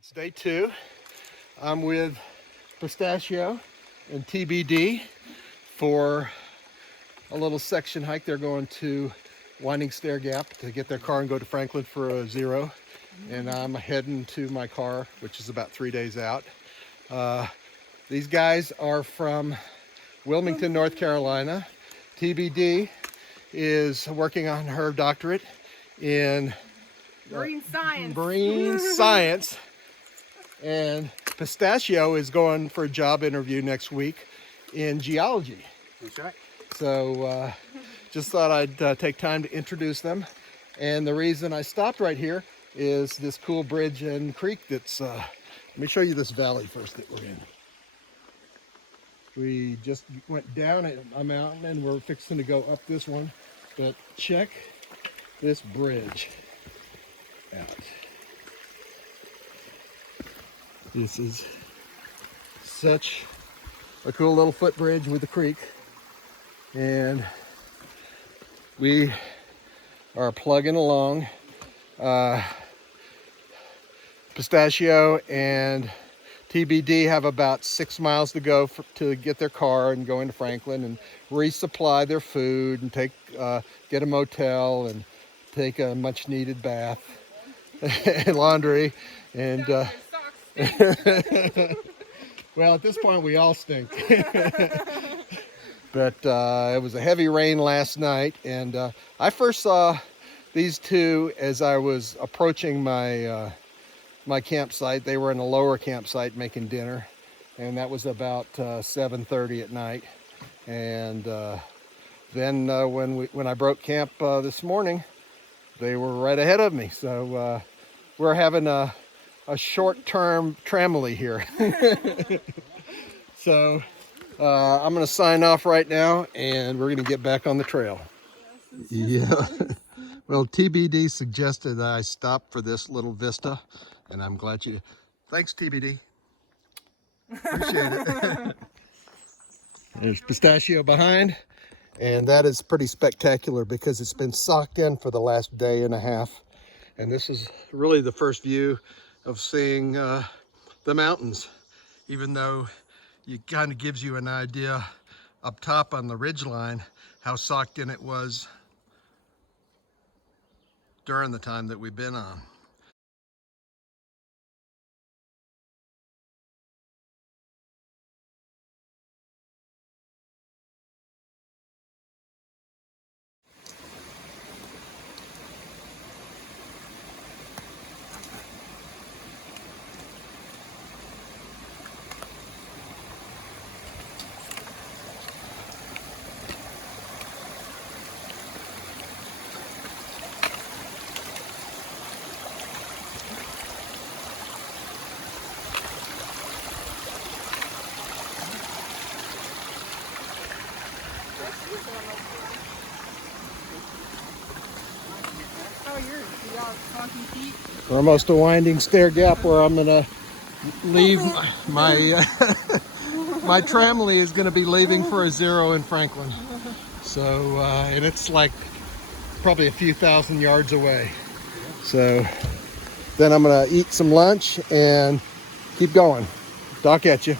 It's day 2. I'm with Pistachio and TBD for a little section hike. They're going to Winding Stair Gap to get their car and go to Franklin for a 0. And I'm heading to my car, which is about 3 days out. These guys are from Wilmington, North Carolina. TBD is working on her doctorate in marine science. And Pistachio is going for a job interview next week in geology. That's right. So just thought I'd take time to introduce them. And the reason I stopped right here is this cool bridge and creek that's, let me show you this valley first that we're in. We just went down a mountain and we're fixing to go up this one. But check this bridge out. This is such a cool little footbridge with the creek, and we are plugging along. Pistachio and TBD have about 6 miles to go to get their car and go into Franklin and resupply their food and get a motel and take a much needed bath and laundry and well, at this point we all stink. But it was a heavy rain last night, and I first saw these two as I was approaching my my campsite. They were in a lower campsite making dinner, and that was about 7:30 at night. And then when I broke camp this morning, they were right ahead of me. So we're having a short-term tramily here. So I'm going to sign off right now, and we're going to get back on the trail. Yeah. Well, TBD suggested that I stop for this little vista, and I'm glad you... Thanks, TBD. Appreciate it. There's Pistachio behind, and that is pretty spectacular because it's been socked in for the last day and a half. And this is really the first view of seeing the mountains, even though it kind of gives you an idea up top on the ridge line how socked in it was during the time that we've been on. We're almost to Winding Stair Gap, where I'm gonna leave my my tramily is gonna be leaving for a 0 in Franklin. So and it's like probably a few thousand yards away. So then I'm gonna eat some lunch and keep going. Talk at you.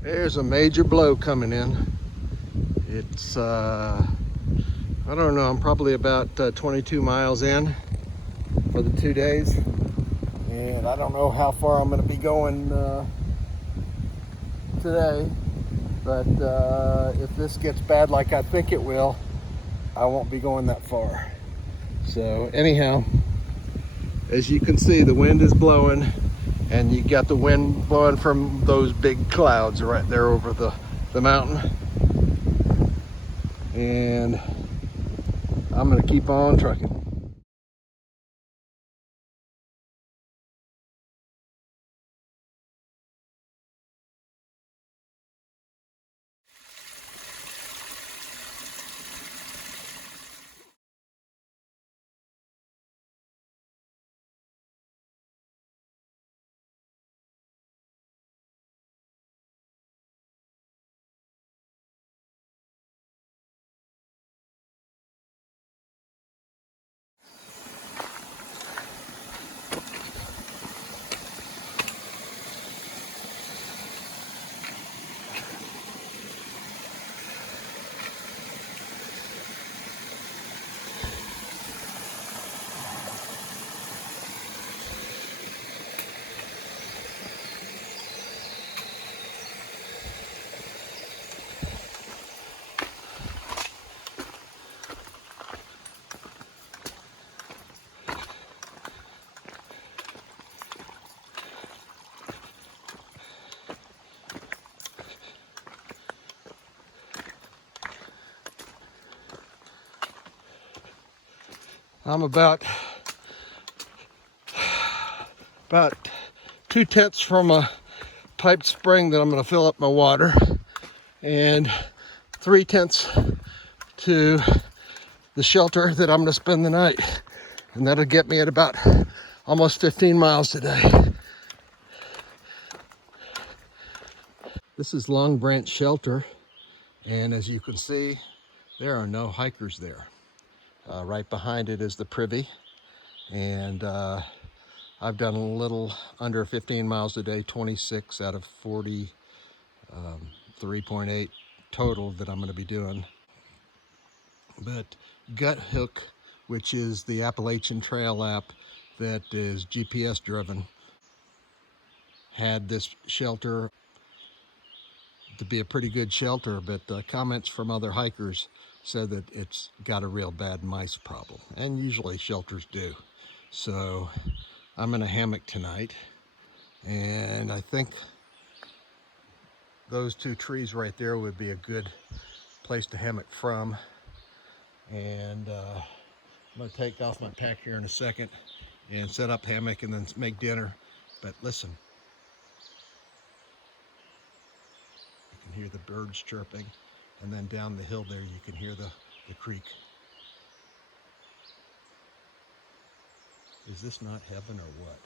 There's a major blow coming in. It's, I don't know, I'm probably about 22 miles in for the 2 days. And I don't know how far I'm going to be going today. But if this gets bad like I think it will, I won't be going that far. So anyhow, as you can see, the wind is blowing, and you got the wind blowing from those big clouds right there over the mountain. And I'm gonna keep on trucking. I'm about 2/10 from a piped spring that I'm going to fill up my water, and 3/10 to the shelter that I'm going to spend the night, and that'll get me at about almost 15 miles today. This is Long Branch Shelter, and as you can see, there are no hikers there. Right behind it is the Privy, and I've done a little under 15 miles a day, 26 out of 43.8 total that I'm going to be doing. But Gut Hook, which is the Appalachian Trail app that is GPS driven, had this shelter to be a pretty good shelter, but comments from other hikers said that it's got a real bad mice problem, and usually shelters do. So I'm in a hammock tonight, and I think those two trees right there would be a good place to hammock from. And I'm going to take off my pack here in a second and set up hammock and then make dinner. But listen, you can hear the birds chirping, and then down the hill there you can hear the creek. Is this not heaven or what?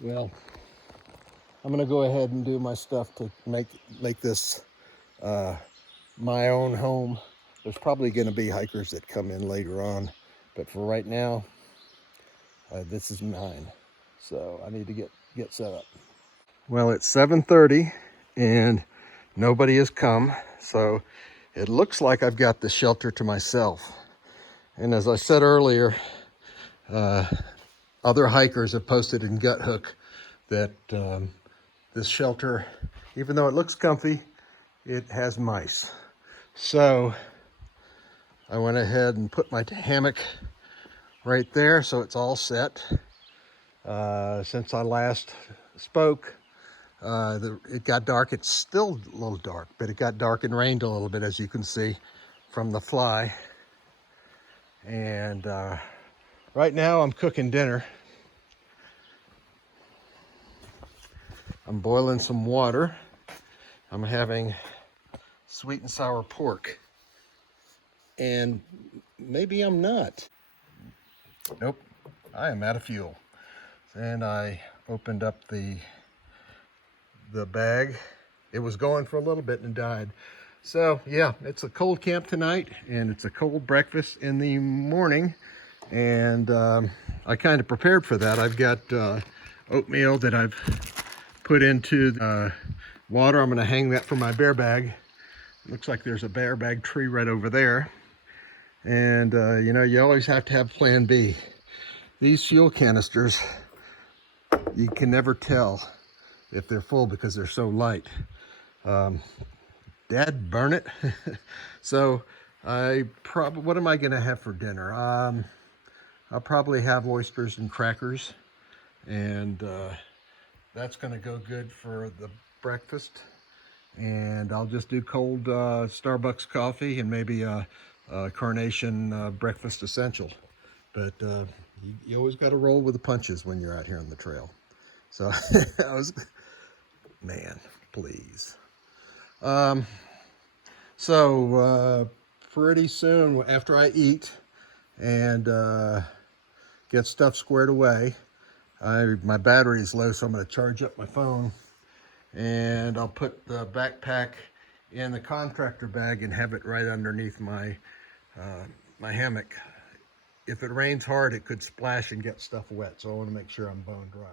Well, I'm going to go ahead and do my stuff to make this my own home. There's probably going to be hikers that come in later on, but for right now, this is mine. So I need to get set up. Well, it's 7:30 and nobody has come, so it looks like I've got the shelter to myself. And as I said earlier, other hikers have posted in Gut Hook that this shelter, even though it looks comfy, it has mice. So I went ahead and put my hammock right there, so it's all set. Since I last spoke, it got dark. It's still a little dark, but it got dark and rained a little bit, as you can see from the fly. And right now I'm cooking dinner. I'm boiling some water. I'm having sweet and sour pork. And maybe I'm not. Nope, I am out of fuel. And I opened up the bag. It was going for a little bit and died. So yeah, it's a cold camp tonight, and it's a cold breakfast in the morning. And I kind of prepared for that. I've got oatmeal that I've put into water. I'm going to hang that from my bear bag. Looks like there's a bear bag tree right over there. And you know, you always have to have plan B. These fuel canisters, you can never tell if they're full because they're so light. Dad, burn it. So what am I going to have for dinner? I'll probably have oysters and crackers, and that's going to go good for the breakfast. And I'll just do cold Starbucks coffee and maybe a Carnation breakfast essential. But you always got to roll with the punches when you're out here on the trail. So man, please. Pretty soon after I eat and get stuff squared away, my battery is low, so I'm going to charge up my phone, and I'll put the backpack in the contractor bag and have it right underneath my my hammock. If it rains hard, it could splash and get stuff wet, so I want to make sure I'm bone dry.